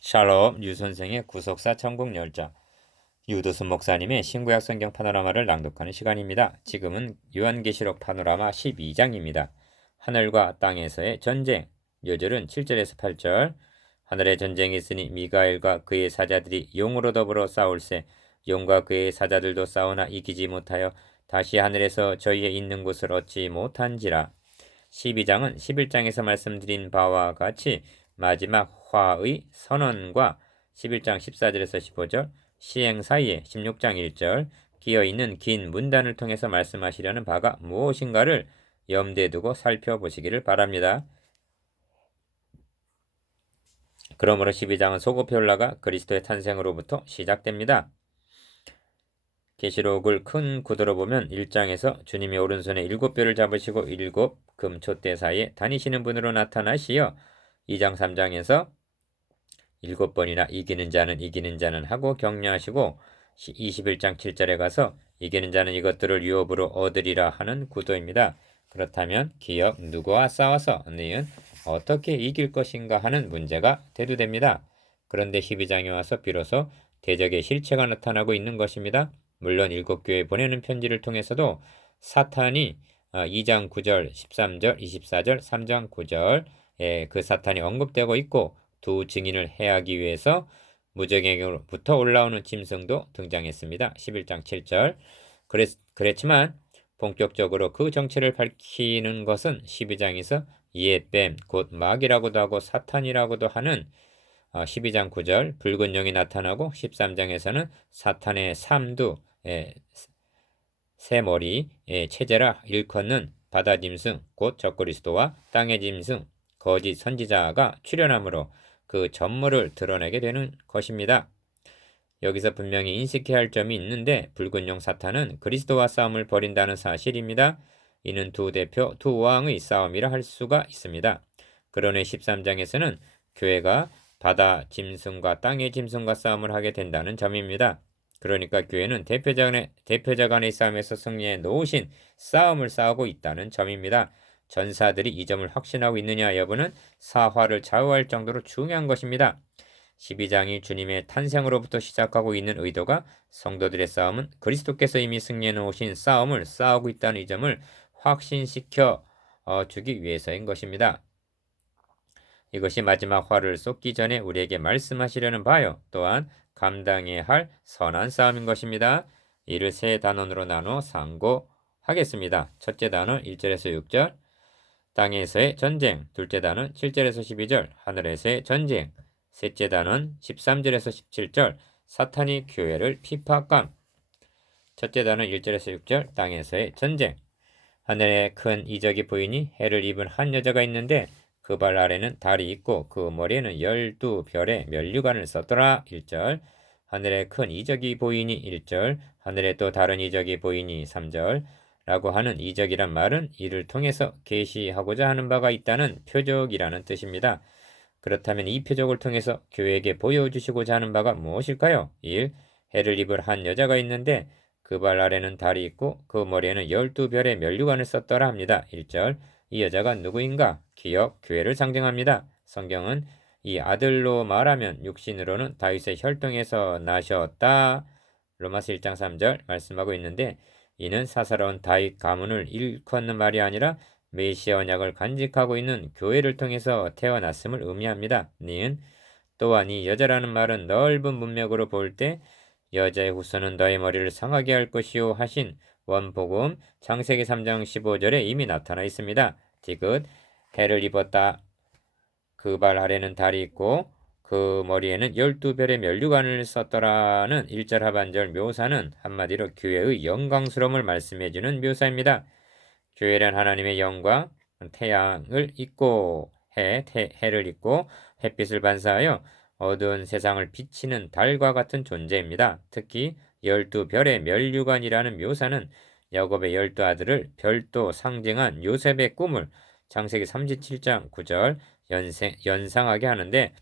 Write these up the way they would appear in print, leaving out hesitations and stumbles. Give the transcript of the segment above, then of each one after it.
샬롬 유 선생의 구속사 천국열차 유도순 목사님의 신구약 성경 파노라마를 낭독하는 시간입니다. 지금은 요한계시록 파노라마 12장입니다. 하늘과 땅에서의 전쟁. 요절은 7절에서 8절. 하늘에 전쟁이 있으니 미가엘과 그의 사자들이 용으로 더불어 싸울세. 용과 그의 사자들도 싸우나 이기지 못하여 다시 하늘에서 저희의 있는 곳을 얻지 못한지라. 12장은 11장에서 말씀드린 바와 같이 마지막 화의 선언과 11장 14절에서 15절 시행 사이에 16장 1절 끼어있는 긴 문단을 통해서 말씀하시려는 바가 무엇인가를 염두에 두고 살펴보시기를 바랍니다. 그러므로 12장은 소급해 올라가 그리스도의 탄생으로부터 시작됩니다. 계시록을 큰 구도로 보면 1장에서 주님이 오른손에 7뼈를 잡으시고 7 금촛대 사이에 다니시는 분으로 나타나시어 2장 3장에서 7번이나 이기는 자는 하고 격려하시고 21장 7절에 가서 이기는 자는 이것들을 유업으로 얻으리라 하는 구도입니다. 그렇다면 기억 누구와 싸워서 너희는 어떻게 이길 것인가 하는 문제가 대두됩니다. 그런데 12장에 와서 비로소 대적의 실체가 나타나고 있는 것입니다. 물론 7교회에 보내는 편지를 통해서도 사탄이 2장 9절, 13절, 24절, 3장 9절에 그 사탄이 언급되고 있고 두 증인을 해하기 위해서 무적행으로부터 올라오는 짐승도 등장했습니다. 11장 7절. 그랬지만 본격적으로 그 정체를 밝히는 것은 12장에서 이에뱀 곧 마귀라고도 하고 사탄이라고도 하는 12장 9절 붉은 용이 나타나고 13장에서는 사탄의 삼두 새 머리 체제라 일컫는 바다 짐승 곧 적그리스도와 땅의 짐승 거짓 선지자가 출현함으로 그 전모를 드러내게 되는 것입니다. 여기서 분명히 인식해야 할 점이 있는데 붉은 용 사탄은 그리스도와 싸움을 벌인다는 사실입니다. 이는 두 대표, 두 왕의 싸움이라 할 수가 있습니다. 그러나 13장에서는 교회가 바다 짐승과 땅의 짐승과 싸움을 하게 된다는 점입니다. 그러니까 교회는 대표자 간의 싸움에서 승리해 놓으신 싸움을 싸우고 있다는 점입니다. 전사들이 이 점을 확신하고 있느냐 여부는 사화를 좌우할 정도로 중요한 것입니다. 12장이 주님의 탄생으로부터 시작하고 있는 의도가 성도들의 싸움은 그리스도께서 이미 승리해 놓으신 싸움을 싸우고 있다는 이 점을 확신시켜 주기 위해서인 것입니다. 이것이 마지막 화를 쏟기 전에 우리에게 말씀하시려는 바요. 또한 감당해야 할 선한 싸움인 것입니다. 이를 세 단원으로 나눠 상고하겠습니다. 첫째 단원 1절에서 6절 땅에서의 전쟁, 둘째 단원 7절에서 12절 하늘에서의 전쟁, 셋째 단원 13절에서 17절 사탄이 교회를 핍박감. 첫째 단원 1절에서 6절 땅에서의 전쟁. 하늘에 큰 이적이 보이니 해를 입은 한 여자가 있는데 그 발 아래는 달이 있고 그 머리에는 12별의 면류관을 썼더라. 1절 하늘에 큰 이적이 보이니 1절 하늘에 또 다른 이적이 보이니 3절 라고 하는 이적이란 말은 이를 통해서 계시하고자 하는 바가 있다는 표적이라는 뜻입니다. 그렇다면 이 표적을 통해서 교회에게 보여주시고자 하는 바가 무엇일까요? 1. 해를 입을 한 여자가 있는데 그 발 아래는 달이 있고 그 머리에는 12별의 면류관을 썼더라 합니다. 1절 이 여자가 누구인가? 기억, 교회를 상징합니다. 성경은 이 아들로 말하면 육신으로는 다윗의 혈통에서 나셨다. 로마서 1장 3절 말씀하고 있는데 이는 사사로운 다윗 가문을 일컫는 말이 아니라 메시아 언약을 간직하고 있는 교회를 통해서 태어났음을 의미합니다. 니은 또한 이 여자라는 말은 넓은 문맥으로 볼 때 여자의 후손은 너의 머리를 상하게 할 것이요 하신 원복음 창세기 3장 15절에 이미 나타나 있습니다. 디귿 해를 입었다. 그 발 아래는 달이 있고 그 머리에는 12별의 면류관을 썼더라는 1절 하반절 묘사는 한마디로 교회의 영광스러움을 말씀해주는 묘사입니다. 교회란 하나님의 영광, 태양을 잇고 해를 잇고 햇빛을 반사하여 어두운 세상을 비치는 달과 같은 존재입니다. 특히 12별의 면류관이라는 묘사는 야곱의 12아들을 별도 상징한 요셉의 꿈을 창세기 37장 9절 연상하게 하는데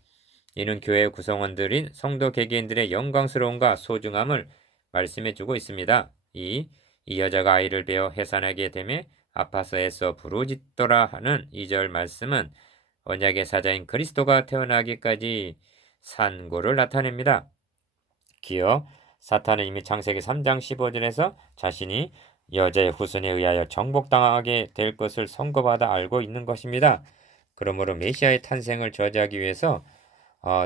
이는 교회의 구성원들인 성도 개개인들의 영광스러움과 소중함을 말씀해주고 있습니다. 이 여자가 아이를 베어 해산하게 되매 아파서 애써 부르짖더라 하는 2절 말씀은 언약의 사자인 그리스도가 태어나기까지 산고를 나타냅니다. 기어 사탄은 이미 창세기 3장 15절에서 자신이 여자의 후손에 의하여 정복당하게 될 것을 선고받아 알고 있는 것입니다. 그러므로 메시아의 탄생을 저지하기 위해서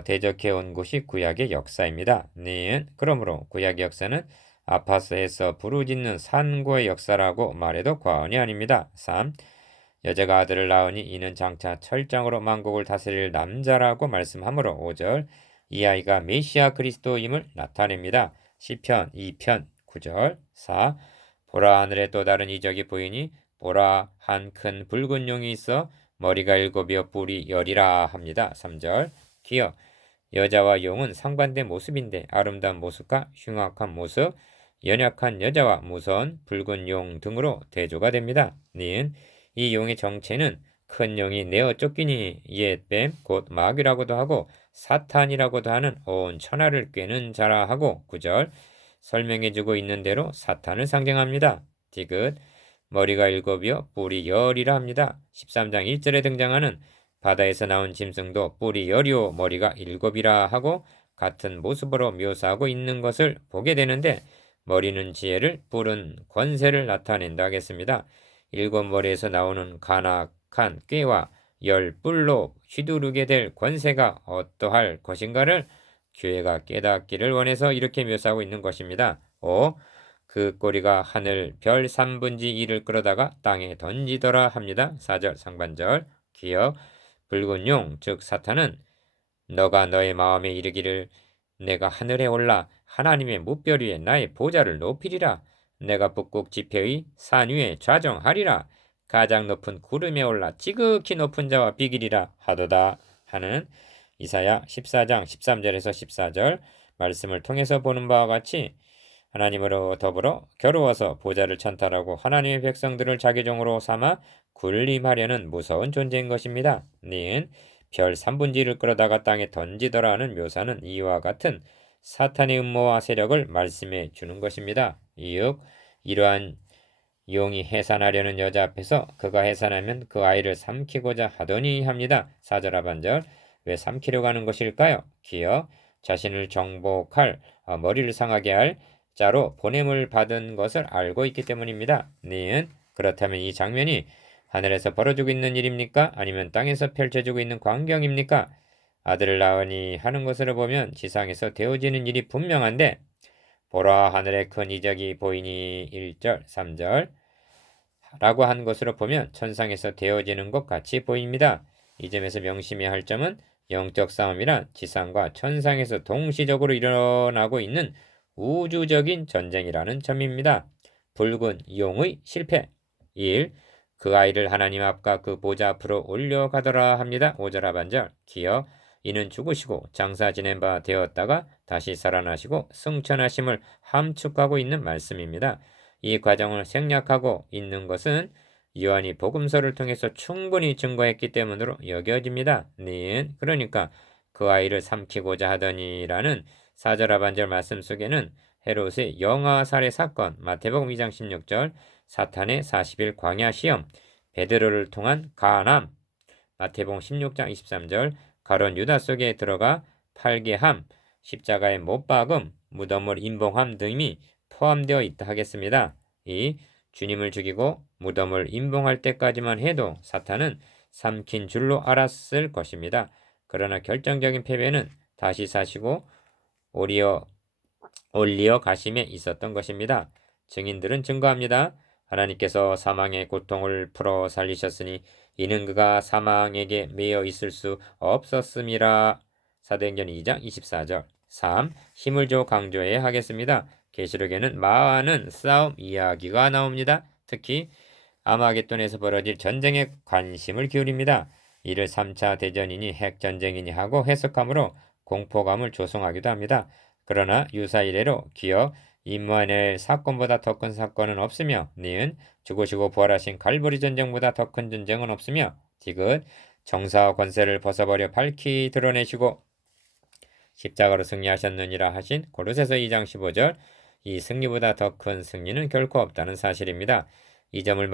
대적해온 곳이 구약의 역사입니다. 네, 그러므로 구약의 역사는 아파스에서 부르짖는 산고의 역사라고 말해도 과언이 아닙니다. 3. 여자가 아들을 낳으니 이는 장차 철장으로 만국을 다스릴 남자라고 말씀하므로 5절 이 아이가 메시아 그리스도임을 나타냅니다. 시편 2편 9절 4. 보라 하늘에 또 다른 이적이 보이니 보라 한 큰 붉은 용이 있어 머리가 7이요 뿔이 10이라 합니다. 3절 기어 여자와 용은 상반된 모습인데 아름다운 모습과 흉악한 모습, 연약한 여자와 무서운 붉은 용 등으로 대조가 됩니다. 니은 이 용의 정체는 큰 용이 내어 쫓기니 옛뱀 곧 마귀라고도 하고 사탄이라고도 하는 온 천하를 꿰는 자라 하고 9절 설명해주고 있는 대로 사탄을 상징합니다. 디귿 머리가 7이요 뿔이 10이라 합니다. 13장 1절에 등장하는 바다에서 나온 짐승도 뿔이 10이요 머리가 7이라 하고 같은 모습으로 묘사하고 있는 것을 보게 되는데 머리는 지혜를 뿔은 권세를 나타낸다 하겠습니다. 7머리에서 나오는 간악한 꾀와 10뿔로 휘두르게 될 권세가 어떠할 것인가를 교회가 깨닫기를 원해서 이렇게 묘사하고 있는 것입니다. 5. 그 꼬리가 하늘 별 3분의 1을 끌어다가 땅에 던지더라 합니다. 4절 상반절 기억 붉은 용 즉 사탄은 너가 너의 마음에 이르기를 내가 하늘에 올라 하나님의 무별 위에 나의 보좌를 높이리라 내가 북극 지폐의 산 위에 좌정하리라 가장 높은 구름에 올라 지극히 높은 자와 비기리라 하도다 하는 이사야 14장 13절에서 14절 말씀을 통해서 보는 바와 같이 하나님으로 더불어 겨루어서 보좌를 찬탈하고 하나님의 백성들을 자기 종으로 삼아 군림하려는 무서운 존재인 것입니다. 니은 별 3분의 1을 끌어다가 땅에 던지더라는 묘사는 이와 같은 사탄의 음모와 세력을 말씀해 주는 것입니다. 이윽 이러한 용이 해산하려는 여자 앞에서 그가 해산하면 그 아이를 삼키고자 하더니 합니다. 4절 하반절 왜 삼키려고 하는 것일까요? 기어 자신을 정복할 머리를 상하게 할 자로 보냄을 받은 것을 알고 있기 때문입니다. 니은 그렇다면 이 장면이 하늘에서 벌어지고 있는 일입니까? 아니면 땅에서 펼쳐지고 있는 광경입니까? 아들을 낳으니 하는 것으로 보면 지상에서 되어지는 일이 분명한데 보라 하늘에 큰 이적이 보이니 1절 3절 라고 한 것으로 보면 천상에서 되어지는 것 같이 보입니다. 이 점에서 명심해야 할 점은 영적 싸움이란 지상과 천상에서 동시적으로 일어나고 있는 우주적인 전쟁이라는 점입니다. 붉은 용의 실패 1. 그 아이를 하나님 앞과 그 보좌 앞으로 올려가더라 합니다. 5절 하반절 기어 이는 죽으시고 장사 지낸 바 되었다가 다시 살아나시고 승천하심을 함축하고 있는 말씀입니다. 이 과정을 생략하고 있는 것은 요한이 복음서를 통해서 충분히 증거했기 때문으로 여겨집니다. 그러니까 그 아이를 삼키고자 하더니라는 4절 하반절 말씀 속에는 헤롯의 영아 살해 사건, 마태복음 2장 16절, 사탄의 40일 광야 시험, 베드로를 통한 가남, 마태복음 16장 23절, 가론 유다 속에 들어가 팔게함, 십자가의 못 박음, 무덤을 임봉함 등이 포함되어 있다 하겠습니다. 이 주님을 죽이고 무덤을 임봉할 때까지만 해도 사탄은 삼킨 줄로 알았을 것입니다. 그러나 결정적인 패배는 다시 사시고 올리어 가심에 있었던 것입니다. 증인들은 증거합니다. 하나님께서 사망의 고통을 풀어 살리셨으니 이는 그가 사망에게 매여 있을 수 없었음이라. 사도행전 2장 24절 3. 힘을 줘 강조해야 하겠습니다. 계시록에는 많은 싸움 이야기가 나옵니다. 특히 아마겟돈에서 벌어질 전쟁에 관심을 기울입니다. 이를 3차 대전이니 핵전쟁이니 하고 해석하므로 공포감을 조성하기도 합니다. 그러나 유사 이래로 기어 임무해낼 사건보다 더 큰 사건은 없으며 니은 죽으시고 부활하신 갈보리 전쟁보다 더 큰 전쟁은 없으며 디귿 정사와 권세를 벗어버려 밝히 드러내시고 십자가로 승리하셨느니라 하신 고로새서 2장 15절 이 승리보다 더 큰 승리는 결코 없다는 사실입니다. 이 점을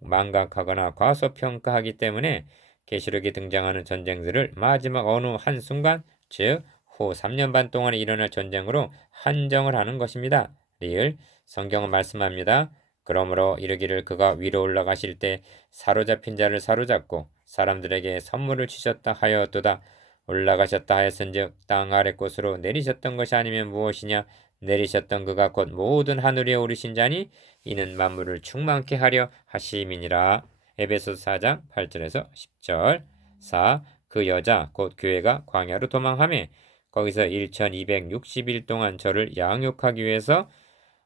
망각하거나 과소평가하기 때문에 계시록에 등장하는 전쟁들을 마지막 어느 한순간 즉 후 3년 반 동안에 일어날 전쟁으로 한정을 하는 것입니다. 리을 성경은 말씀합니다. 그러므로 이르기를 그가 위로 올라가실 때 사로잡힌 자를 사로잡고 사람들에게 선물을 주셨다 하였도다. 올라가셨다 하였은즉 땅 아래 곳으로 내리셨던 것이 아니면 무엇이냐? 내리셨던 그가 곧 모든 하늘 위에 오르신 자니 이는 만물을 충만케 하려 하심이니라. 에베소서 4장 8절에서 10절. 4. 그 여자 곧 교회가 광야로 도망하며 거기서 1260일 동안 저를 양육하기 위해서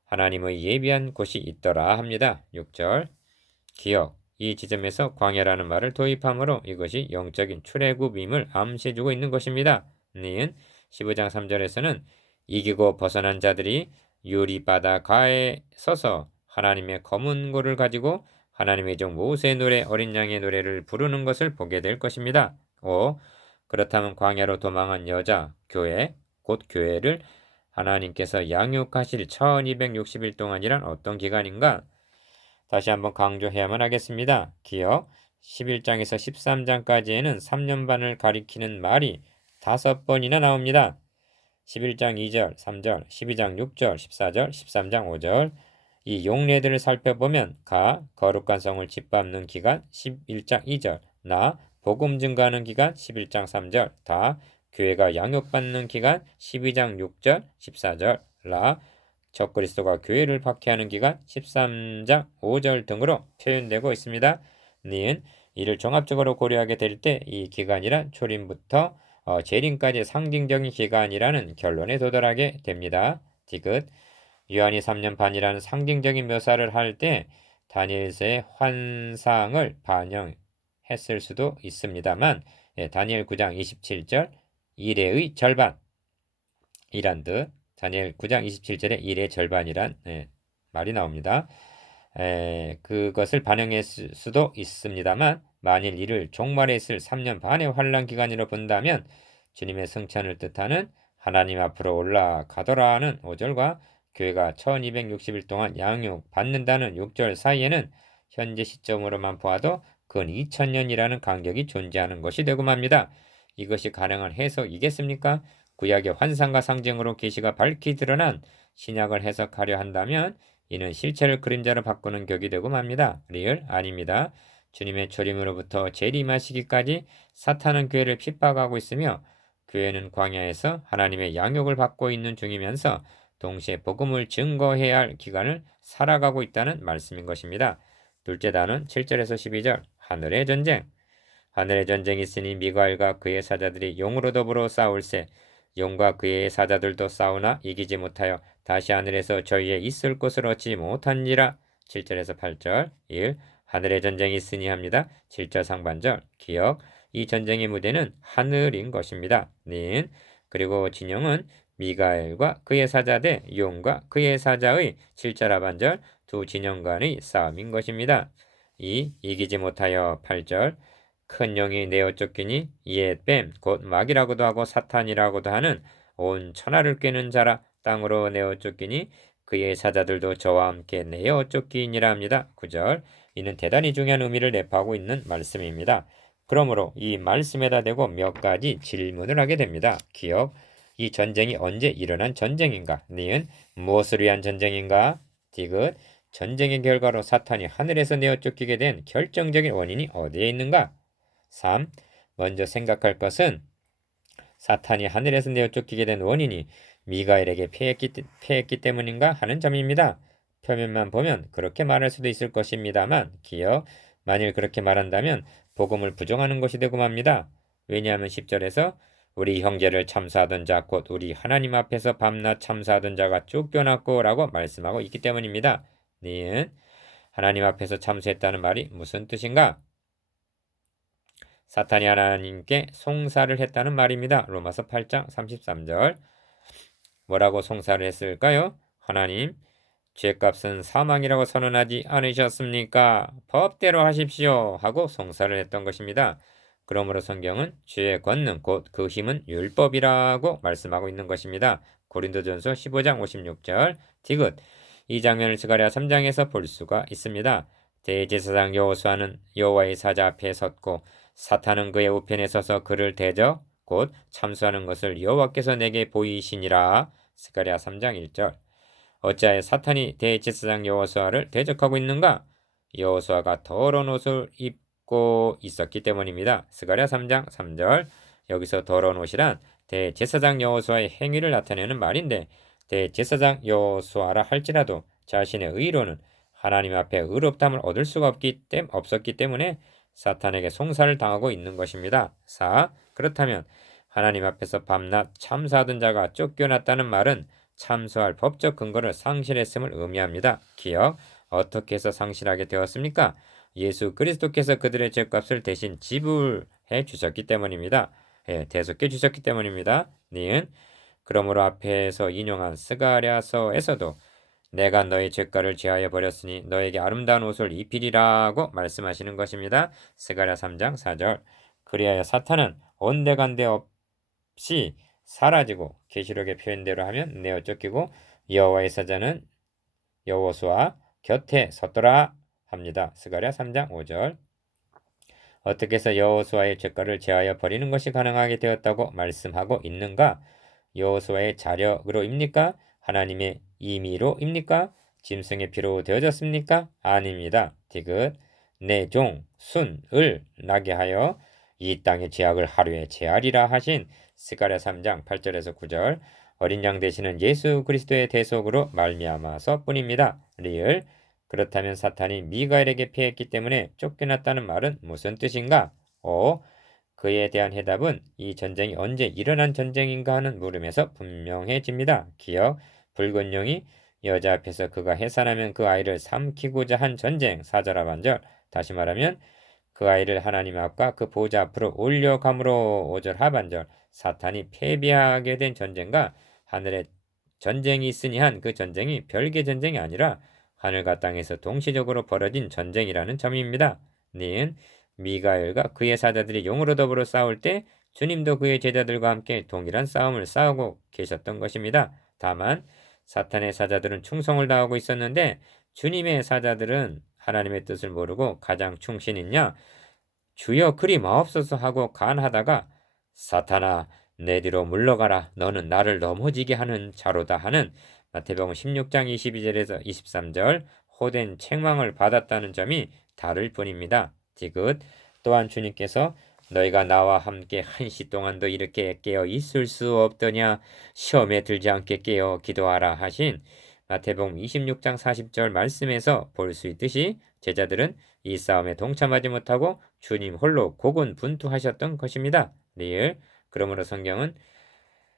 하나님의 예비한 곳이 있더라 합니다. 6절. 기억. 이 지점에서 광야라는 말을 도입함으로 이것이 영적인 출애굽임을 암시해주고 있는 것입니다. 니은 15장 3절에서는 이기고 벗어난 자들이 유리바다가에 서서 하나님의 검은 고를 가지고 하나님의 종 모세의 노래 어린 양의 노래를 부르는 것을 보게 될 것입니다. 5. 그렇다면 광야로 도망한 여자, 교회, 곧 교회를 하나님께서 양육하실 1260일 동안이란 어떤 기간인가? 다시 한번 강조해야만 하겠습니다. 기억 11장에서 13장까지에는 3년 반을 가리키는 말이 5번이나 나옵니다. 11장 2절, 3절, 12장 6절, 14절, 13장 5절. 이 용례들을 살펴보면 거룩한 성을 짓밟는 기간 11장 2절, 복음 증가하는 기간 11장 3절, 교회가 양육받는 기간 12장 6절, 14절, 적그리스도가 교회를 박해하는 기간 13장 5절 등으로 표현되고 있습니다. 니은 이를 종합적으로 고려하게 될 때 이 기간이란 초림부터 재림까지 상징적인 기간이라는 결론에 도달하게 됩니다. 디귿 요한이 3년 반이라는 상징적인 묘사를 할 때 다니엘서의 환상을 반영했을 수도 있습니다만 다니엘 9장 27절 1회의 절반이란 듯 다니엘 9장 27절에 1의 절반이란 말이 나옵니다. 그것을 반영했을 수도 있습니다만 만일 이를 종말에 있을 3년 반의 환란 기간으로 본다면 주님의 승천을 뜻하는 하나님 앞으로 올라가더라는 5절과 교회가 1260일 동안 양육받는다는 6절 사이에는 현재 시점으로만 보아도 근 2000년이라는 간격이 존재하는 것이 되고 맙니다. 이것이 가능한 해석이겠습니까? 구약의 환상과 상징으로 계시가 밝히 드러난 신약을 해석하려 한다면 이는 실체를 그림자로 바꾸는 격이 되고 맙니다. 리얼? 아닙니다. 주님의 초림으로부터 재림하시기까지 사탄은 교회를 핍박하고 있으며 교회는 광야에서 하나님의 양육을 받고 있는 중이면서 동시에 복음을 증거해야 할 기간을 살아가고 있다는 말씀인 것입니다. 둘째 단은 7절에서 12절 하늘의 전쟁. 하늘의 전쟁이 있으니 미가엘과 그의 사자들이 용으로 더불어 싸울세 용과 그의 사자들도 싸우나 이기지 못하여 다시 하늘에서 저희의 있을 곳을 얻지 못한지라. 7절에서 8절 1. 하늘의 전쟁이 있으니 합니다. 7절 상반절 기억 이 전쟁의 무대는 하늘인 것입니다. 닌 그리고 진영은 미가엘과 그의 사자 대 용과 그의 사자의 7절 하반절 두 진영 간의 싸움인 것입니다. 2. 이기지 못하여 8절 큰 용이 내어 쫓기니 이에 뱀 곧 마귀라고도 하고 사탄이라고도 하는 온 천하를 꿰는 자라 땅으로 내어 쫓기니 그의 사자들도 저와 함께 내어 쫓기니라 합니다. 9절 이는 대단히 중요한 의미를 내포하고 있는 말씀입니다. 그러므로 이 말씀에다 대고 몇 가지 질문을 하게 됩니다. 기억 이 전쟁이 언제 일어난 전쟁인가? 니은 무엇을 위한 전쟁인가? 디귿 전쟁의 결과로 사탄이 하늘에서 내어 쫓기게 된 결정적인 원인이 어디에 있는가? 3. 먼저 생각할 사탄이 하늘에서 내어 쫓기게 된 원인이 미가엘에게 패했기 때문인가 하는 점입니다. 표면만 보면 그렇게 말할 수도 있을 것입니다만 기억 만일 그렇게 말한다면 복음을 부정하는 것이 되고 맙니다. 왜냐하면 10절에서 우리 형제를 참사하던 자 곧 우리 하나님 앞에서 밤낮 참사하던 자가 쫓겨났고 라고 말씀하고 있기 때문입니다. 니은 하나님 앞에서 참수했다는 말이 무슨 뜻인가? 사탄이 하나님께 송사를 했다는 말입니다. 로마서 8장 33절 뭐라고 송사를 했을까요? 하나님 죄값은 사망이라고 선언하지 않으셨습니까? 법대로 하십시오 하고 송사를 했던 것입니다. 그러므로 성경은 죄의 권능 곧 그 힘은 율법이라고 말씀하고 있는 것입니다. 고린도전서 15장 56절 디귿 이 장면을 스가랴 3장에서 볼 수가 있습니다. 대제사장 여호수아는 여호와의 사자 앞에 섰고 사탄은 그의 우편에 서서 그를 대적 곧 참수하는 것을 여호와께서 내게 보이시니라. 스가랴 3장 1절. 어찌하여 사탄이 대제사장 여호수아를 대적하고 있는가? 여호수아가 더러운 옷을 입고 있었기 때문입니다. 스가랴 3장 3절. 여기서 더러운 옷이란 대제사장 여호수아의 행위를 나타내는 말인데, 대제사장 여호수아라 할지라도 자신의 의로는 하나님 앞에 의롭담을 얻을 수가 없었기 때문에 사탄에게 송사를 당하고 있는 것입니다. 4. 그렇다면 하나님 앞에서 밤낮 참사하던 자가 쫓겨났다는 말은 참수할 법적 근거를 상실했음을 의미합니다. 기억, 어떻게 해서 상실하게 되었습니까? 예수 그리스도께서 그들의 죄값을 대신 지불해 주셨기 때문입니다. 대속해 주셨기 때문입니다. 니은, 그러므로 앞에서 인용한 스가랴서에서도 내가 너의 죄가를 제하여 버렸으니 너에게 아름다운 옷을 입히리라고 말씀하시는 것입니다. 스가랴 3장 4절. 그리하여 사탄은 온데간데 없이 사라지고 계시록의 표현대로 하면 내어 쫓기고 여호와의 사자는 여호수아 곁에 섰더라 합니다. 스가랴 3장 5절. 어떻게 해서 여호수아의 죄가를 제하여 버리는 것이 가능하게 되었다고 말씀하고 있는가? 여호수아의 자력으로입니까? 하나님의 임의로입니까? 짐승의 피로 되어졌습니까? 아닙니다. 디귿, 내 종 순을 나게 하여 이 땅의 죄악을 하루에 제하리라 하신 스가랴 3장 8절에서 9절. 어린 양 되시는 예수 그리스도의 대속으로 말미암아서 뿐입니다. 리을, 그렇다면 사탄이 미가엘에게 피했기 때문에 쫓겨났다는 말은 무슨 뜻인가? 그에 대한 해답은 이 전쟁이 언제 일어난 전쟁인가 하는 물음에서 분명해집니다. 기억, 붉은 용이 여자 앞에서 그가 해산하면 그 아이를 삼키고자 한 전쟁. 4절 하반절. 다시 말하면 그 아이를 하나님 앞과 그 보좌 앞으로 올려감으로. 5절 하반절. 사탄이 패배하게 된 전쟁과 하늘에 전쟁이 있으니 한 그 전쟁이 별개 전쟁이 아니라 하늘과 땅에서 동시적으로 벌어진 전쟁이라는 점입니다. 니은, 미가엘과 그의 사자들이 용으로 더불어 싸울 때 주님도 그의 제자들과 함께 동일한 싸움을 싸우고 계셨던 것입니다. 다만 사탄의 사자들은 충성을 다하고 있었는데 주님의 사자들은 하나님의 뜻을 모르고 가장 충신있냐? 주여 그리 마옵소서 하고 간하다가 사탄아 내 뒤로 물러가라, 너는 나를 넘어지게 하는 자로다 하는 마태복음 16장 22절에서 23절 호된 책망을 받았다는 점이 다를 뿐입니다. 디귿, 또한 주님께서 너희가 나와 함께 1시 동안도 이렇게 깨어 있을 수 없더냐, 시험에 들지 않게 깨어 기도하라 하신 마태복음 26장 40절 말씀에서 볼 수 있듯이 제자들은 이 싸움에 동참하지 못하고 주님 홀로 고군분투하셨던 것입니다. 리을, 그러므로 성경은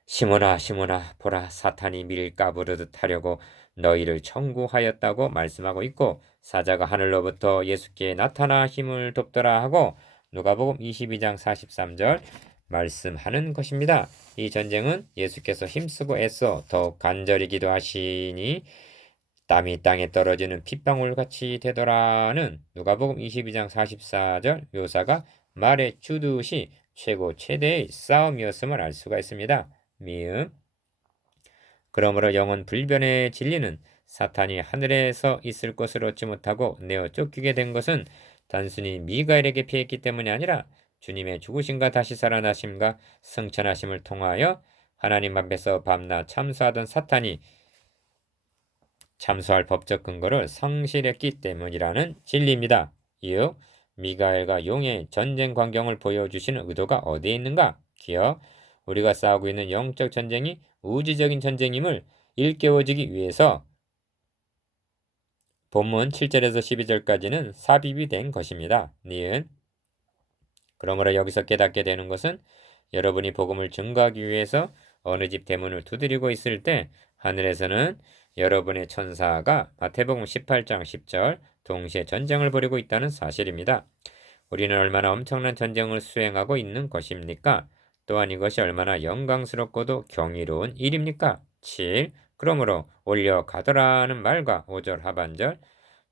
시몬아 시몬아 보라 사탄이 밀 까부르듯 하려고 너희를 청구하였다고 말씀하고 있고, 사자가 하늘로부터 예수께 나타나 힘을 돕더라 하고 누가복음 22장 43절 말씀하는 것입니다. 이 전쟁은 예수께서 힘쓰고 애써 더욱 간절히 기도하시니 땀이 땅에 떨어지는 핏방울 같이 되더라는 누가복음 22장 44절 묘사가 말해 주듯이 최고 최대의 싸움이었음을 알 수가 있습니다. 미음, 그러므로 영원 불변의 진리는 사탄이 하늘에서 있을 것을 얻지 못하고 내어 쫓기게 된 것은 단순히 미가엘에게 피했기 때문이 아니라 주님의 죽으심과 다시 살아나심과 승천하심을 통하여 하나님 앞에서 밤낮 참수하던 사탄이 참수할 법적 근거를 상실했기 때문이라는 진리입니다. 이후 미가엘과 용의 전쟁 광경을 보여주시는 의도가 어디에 있는가? 기억, 우리가 싸우고 있는 영적 전쟁이 우주적인 전쟁임을 일깨워주기 위해서 본문 7절에서 12절까지는 삽입이 된 것입니다. 니은, 그러므로 여기서 깨닫게 되는 것은 여러분이 복음을 증거하기 위해서 어느 집 대문을 두드리고 있을 때 하늘에서는 여러분의 천사가 마태복음 18장 10절 동시에 전쟁을 벌이고 있다는 사실입니다. 우리는 얼마나 엄청난 전쟁을 수행하고 있는 것입니까? 또한 이것이 얼마나 영광스럽고도 경이로운 일입니까? 7. 그러므로 올려가더라는 말과 5절 하반절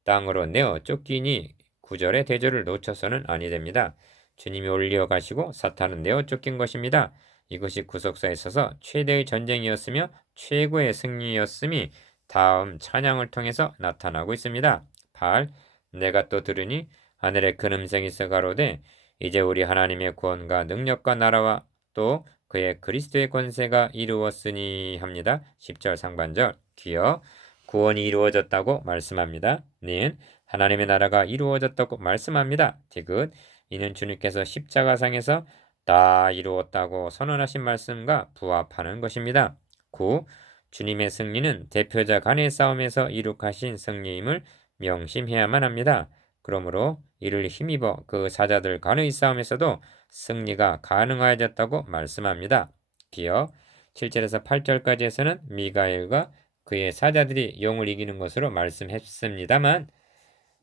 땅으로 내어 쫓기니 9절의 대조를 놓쳐서는 아니 됩니다. 주님이 올려가시고 사탄은 내어 쫓긴 것입니다. 이것이 구속사에 있어서 최대의 전쟁이었으며 최고의 승리였음이 다음 찬양을 통해서 나타나고 있습니다. 8. 내가 또 들으니 하늘에 큰 음성이 있어 가로되 이제 우리 하나님의 구원과 능력과 나라와 또 그의 그리스도의 권세가 이루었으니 합니다. 10절 상반절 기어 구원이 이루어졌다고 말씀합니다. 는 하나님의 나라가 이루어졌다고 말씀합니다. 디귿 이는 주님께서 십자가상에서 다 이루었다고 선언하신 말씀과 부합하는 것입니다. 9. 주님의 승리는 대표자 간의 싸움에서 이룩하신 승리임을 명심해야만 합니다. 그러므로 이를 힘입어 그 사자들 간의 싸움에서도 승리가 가능하여졌다고 말씀합니다. 기어 7절에서 8절까지에서는 미가엘과 그의 사자들이 용을 이기는 것으로 말씀했습니다만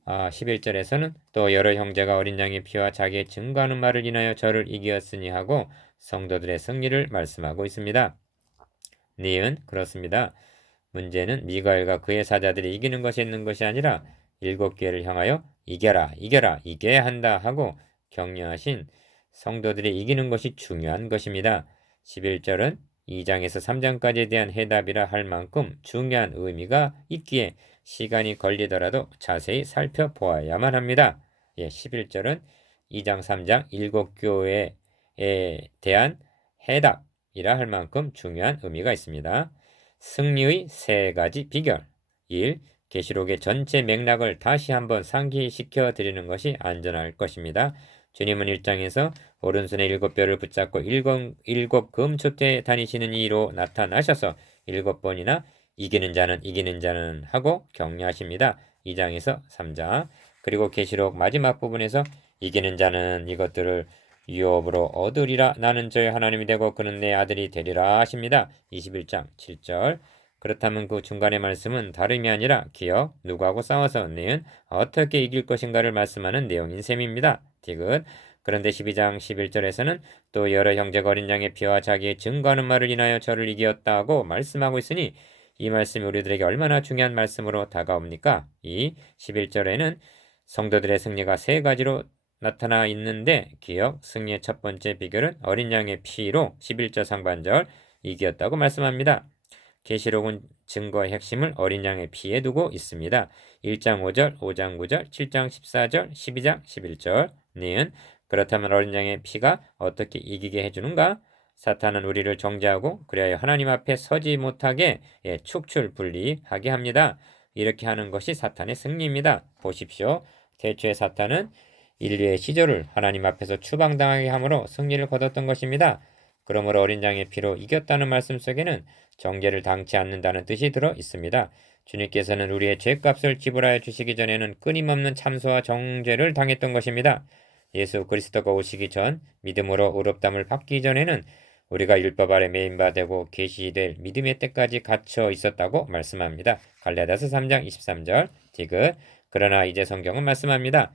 11절에서는 또 여러 형제가 어린 양의 피와 자기의 증거하는 말을 인하여 저를 이기었으니 하고 성도들의 승리를 말씀하고 있습니다. 니은 그렇습니다. 문제는 미가엘과 그의 사자들이 이기는 것이 있는 것이 아니라 7개를 향하여 이겨라 이겨라 이겨야 한다 하고 격려하신 성도들이 이기는 것이 중요한 것입니다. 11절은 2장에서 3장까지에 대한 해답이라 할 만큼 중요한 의미가 있기에 시간이 걸리더라도 자세히 살펴보아야만 합니다. 11절은 2장 3장 7교회에 대한 해답이라 할 만큼 중요한 의미가 있습니다. 승리의 3가지 비결 1. 계시록의 전체 맥락을 다시 한번 상기시켜 드리는 것이 안전할 것입니다. 주님은 1장에서 오른손에 7뼈를 붙잡고 7 금초대에 다니시는 이로 나타나셔서 7번이나 이기는 자는 하고 격려하십니다. 2장에서 3장 그리고 계시록 마지막 부분에서 이기는 자는 이것들을 유업으로 얻으리라 나는 저의 하나님이 되고 그는 내 아들이 되리라 하십니다. 21장 7절 그렇다면 그 중간의 말씀은 다름이 아니라 기어 누구하고 싸워서 내은 어떻게 이길 것인가를 말씀하는 내용인 셈입니다. 디귿 그런데 12장 11절에서는 또 여러 형제가 어린 양의 피와 자기의 증거하는 말을 인하여 저를 이기었다고 말씀하고 있으니 이 말씀이 우리들에게 얼마나 중요한 말씀으로 다가옵니까? 이 11절에는 성도들의 승리가 3가지로 나타나 있는데 기억 승리의 첫 번째 비결은 어린 양의 피로 11절 상반절 이기었다고 말씀합니다. 계시록은 증거의 핵심을 어린 양의 피에 두고 있습니다. 1장 5절, 5장 9절, 7장 14절, 12장 11절 는 그렇다면 어린 양의 피가 어떻게 이기게 해주는가? 사탄은 우리를 정죄하고 그리하여 하나님 앞에 서지 못하게 축출분리하게 합니다. 이렇게 하는 것이 사탄의 승리입니다. 보십시오. 태초에 사탄은 인류의 시조를 하나님 앞에서 추방당하게 함으로 승리를 거뒀던 것입니다. 그러므로 어린 양의 피로 이겼다는 말씀 속에는 정죄를 당치 않는다는 뜻이 들어 있습니다. 주님께서는 우리의 죄값을 지불하여 주시기 전에는 끊임없는 참소와 정죄를 당했던 것입니다. 예수 그리스도가 오시기 전 믿음으로 의롭다함을 받기 전에는 우리가 율법 아래 매인바 되고 계시될 믿음의 때까지 갇혀 있었다고 말씀합니다. 갈라디아서 3장 23절 디귿 그러나 이제 성경은 말씀합니다.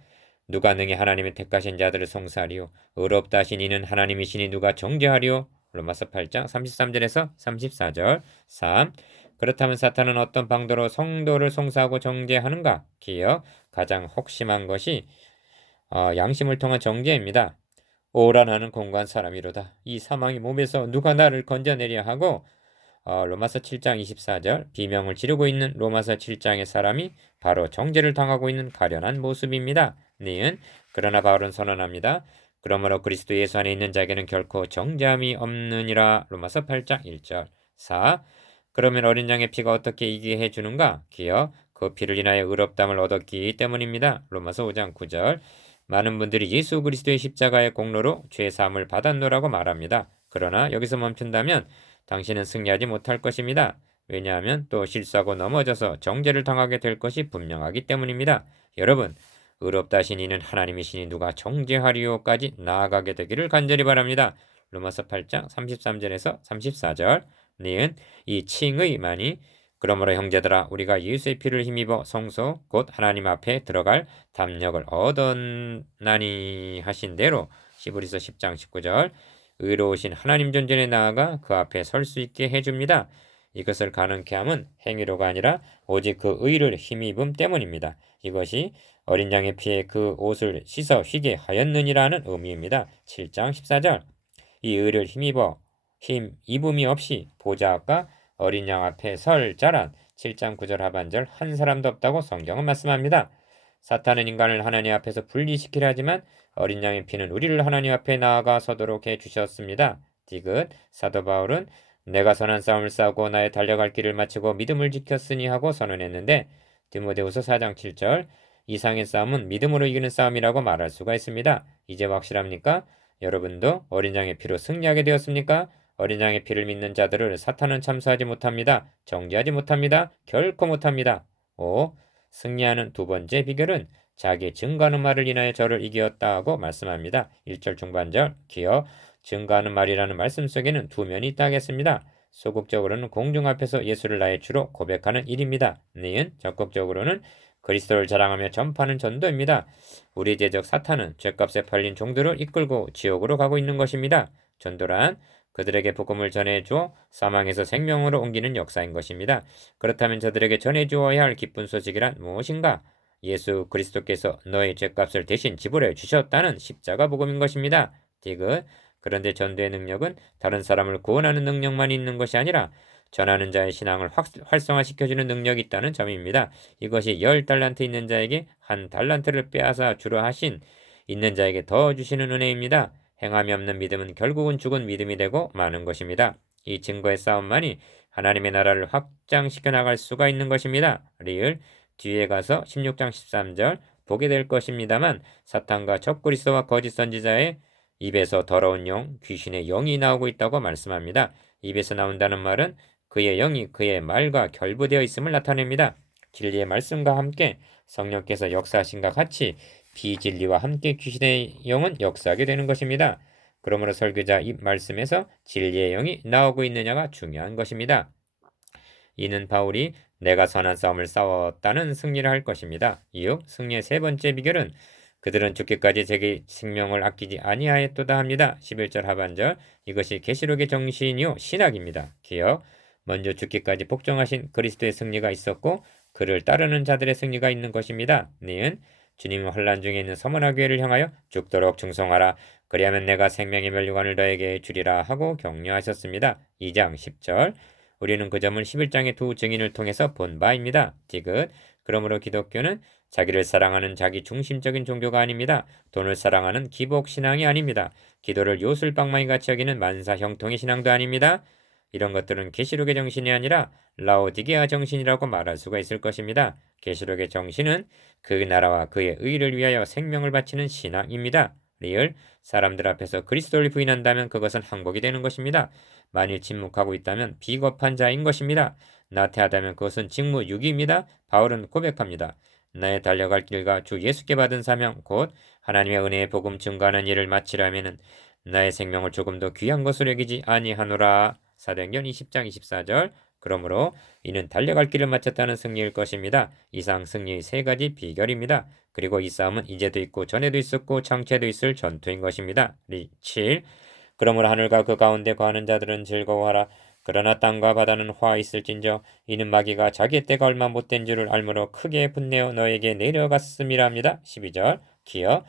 누가 능히 하나님의 택하신 자들을 송사하리요 의롭다 하신 이는 하나님이시니 누가 정죄하리요 로마서 8장 33절에서 34절 3. 그렇다면 사탄은 어떤 방도로 성도를 송사하고 정죄하는가? 기억 가장 혹심한 것이 양심을 통한 정죄입니다. 오라 나는 공고한 사람이로다. 이 사망의 몸에서 누가 나를 건져내려 하고 로마서 7장 24절 비명을 지르고 있는 로마서 7장의 사람이 바로 정죄를 당하고 있는 가련한 모습입니다. 니은 그러나 바울은 선언합니다. 그러므로 그리스도 예수 안에 있는 자에게는 결코 정죄함이 없느니라. 로마서 8장 1절 4. 그러면 어린 양의 피가 어떻게 이기게 해주는가? 기어 그 피를 인하여 의롭다함을 얻었기 때문입니다. 로마서 5장 9절 많은 분들이 예수 그리스도의 십자가의 공로로 죄사함을 받았노라고 말합니다. 그러나 여기서 멈춘다면 당신은 승리하지 못할 것입니다. 왜냐하면 또 실수하고 넘어져서 정죄를 당하게 될 것이 분명하기 때문입니다. 여러분 의롭다 하신 이는 하나님이시니 누가 정죄하리요까지 나아가게 되기를 간절히 바랍니다. 로마서 8장 33절에서 34절 니은 이 칭의만이 그러므로 형제들아 우리가 예수의 피를 힘입어 성소 곧 하나님 앞에 들어갈 담력을 얻었나니 하신 대로 히브리서 10장 19절 의로우신 하나님 존전에 나아가 그 앞에 설 수 있게 해줍니다. 이것을 가능케 함은 행위로가 아니라 오직 그 의를 힘입음 때문입니다. 이것이 어린 양의 피에 그 옷을 씻어 휘게 하였느니라는 의미입니다. 7장 14절 이 의를 힘입음이 없이 보좌과 어린 양 앞에 설 자란 7장 9절 하반절 한 사람도 없다고 성경은 말씀합니다. 사탄은 인간을 하나님 앞에서 분리시키려 하지만 어린 양의 피는 우리를 하나님 앞에 나아가 서도록 해주셨습니다. 디귿. 사도 바울은 내가 선한 싸움을 싸우고 나의 달려갈 길을 마치고 믿음을 지켰으니 하고 선언했는데 디모데후서 4장 7절 이상의 싸움은 믿음으로 이기는 싸움이라고 말할 수가 있습니다. 이제 확실합니까? 여러분도 어린 양의 피로 승리하게 되었습니까? 어린 양의 피를 믿는 자들을 사탄은 참수하지 못합니다. 정죄하지 못합니다. 결코 못합니다. 5. 승리하는 두 번째 비결은 자기의 증거하는 말을 인하여 저를 이기었다고 말씀합니다. 1절 중반절 기어 증거하는 말이라는 말씀 속에는 두 면이 있다 하겠습니다. 소극적으로는 공중 앞에서 예수를 나의 주로 고백하는 일입니다. 니은 적극적으로는 그리스도를 자랑하며 전파하는 전도입니다. 우리 제적 사탄은 죗값에 팔린 종들을 이끌고 지옥으로 가고 있는 것입니다. 전도란 그들에게 복음을 전해주어 사망에서 생명으로 옮기는 역사인 것입니다. 그렇다면 저들에게 전해주어야 할 기쁜 소식이란 무엇인가? 예수 그리스도께서 너의 죗값을 대신 지불해 주셨다는 십자가 복음인 것입니다. 디귿. 그런데 전도의 능력은 다른 사람을 구원하는 능력만 있는 것이 아니라 전하는 자의 신앙을 활성화시켜주는 능력이 있다는 점입니다. 이것이 10달란트 있는 자에게 1달란트를 빼앗아 주려 하신 있는 자에게 더 주시는 은혜입니다. 행함이 없는 믿음은 결국은 죽은 믿음이 되고 마는 것입니다. 이 증거의 싸움만이 하나님의 나라를 확장시켜 나갈 수가 있는 것입니다. 리을 뒤에 가서 16장 13절 보게 될 것입니다만 사탄과 적그리스도와 거짓 선지자의 입에서 더러운 영, 귀신의 영이 나오고 있다고 말씀합니다. 입에서 나온다는 말은 그의 영이 그의 말과 결부되어 있음을 나타냅니다. 진리의 말씀과 함께 성령께서 역사하신과 같이 비진리와 함께 귀신의 영은 역사하게 되는 것입니다. 그러므로 설교자 입 말씀에서 진리의 영이 나오고 있느냐가 중요한 것입니다. 이는 바울이 내가 선한 싸움을 싸웠다는 승리를 할 것입니다. 이후 승리의 세 번째 비결은 그들은 죽기까지 자기 생명을 아끼지 아니하였도다 합니다. 11절 하반절 이것이 계시록의 정신이요 신학입니다. 기억 먼저 죽기까지 복종하신 그리스도의 승리가 있었고 그를 따르는 자들의 승리가 있는 것입니다. 니은 주님은 환난 중에 있는 서머나 교회를 향하여 죽도록 충성하라. 그리하면 내가 생명의 면류관을 너에게 주리라 하고 격려하셨습니다. 2장 10절 우리는 그 점을 11장의 두 증인을 통해서 본 바입니다. 디귿 그러므로 기독교는 자기를 사랑하는 자기 중심적인 종교가 아닙니다. 돈을 사랑하는 기복 신앙이 아닙니다. 기도를 요술방망이 같이 여기는 만사 형통의 신앙도 아닙니다. 이런 것들은 계시록의 정신이 아니라 라오디게아 정신이라고 말할 수가 있을 것입니다. 계시록의 정신은 그 나라와 그의 의를 위하여 생명을 바치는 신앙입니다. 리을 사람들 앞에서 그리스도를 부인한다면 그것은 항복이 되는 것입니다. 만일 침묵하고 있다면 비겁한 자인 것입니다. 나태하다면 그것은 직무유기입니다. 바울은 고백합니다. 나의 달려갈 길과 주 예수께 받은 사명 곧 하나님의 은혜의 복음 증거하는 일을 마치려면은 나의 생명을 조금도 귀한 것으로 여기지 아니하노라. 사도행전 20장 24절 그러므로 이는 달려갈 길을 마쳤다는 승리일 것입니다. 이상 승리의 세 가지 비결입니다. 그리고 이 싸움은 이제도 있고 전에도 있었고 장차에도 있을 전투인 것입니다. 7. 그러므로 하늘과 그 가운데 거하는 자들은 즐거워하라. 그러나 땅과 바다는 화 있을진저 이는 마귀가 자기의 때가 얼마 못된 줄을 알므로 크게 분내어 너에게 내려갔음이라 합니다. 12절 기어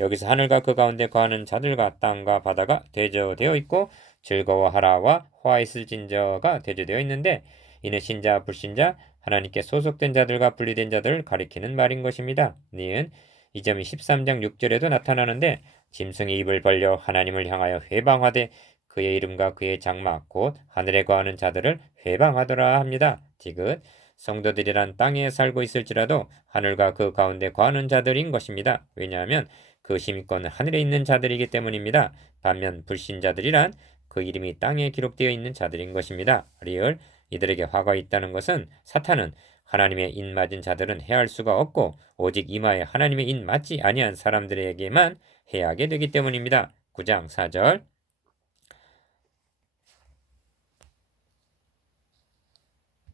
여기서 하늘과 그 가운데 거하는 자들과 땅과 바다가 대조되어 있고 즐거워하라와 화 있을진저가 대조되어 있는데 이는 신자 불신자 하나님께 소속된 자들과 분리된 자들을 가리키는 말인 것입니다. 니은 이 점이 13장 6절에도 나타나는데 짐승이 입을 벌려 하나님을 향하여 회방하되 그의 이름과 그의 장막 곧 하늘에 거하는 자들을 회방하더라 합니다. 디귿 성도들이란 땅에 살고 있을지라도 하늘과 그 가운데 거하는 자들인 것입니다. 왜냐하면 그 힘권은 하늘에 있는 자들이기 때문입니다. 반면 불신자들이란 그 이름이 땅에 기록되어 있는 자들인 것입니다. 리얼 이들에게 화가 있다는 것은 사탄은 하나님의 인 맞은 자들은 해할 수가 없고 오직 이마에 하나님의 인 맞지 아니한 사람들에게만 해하게 되기 때문입니다. 9장 4절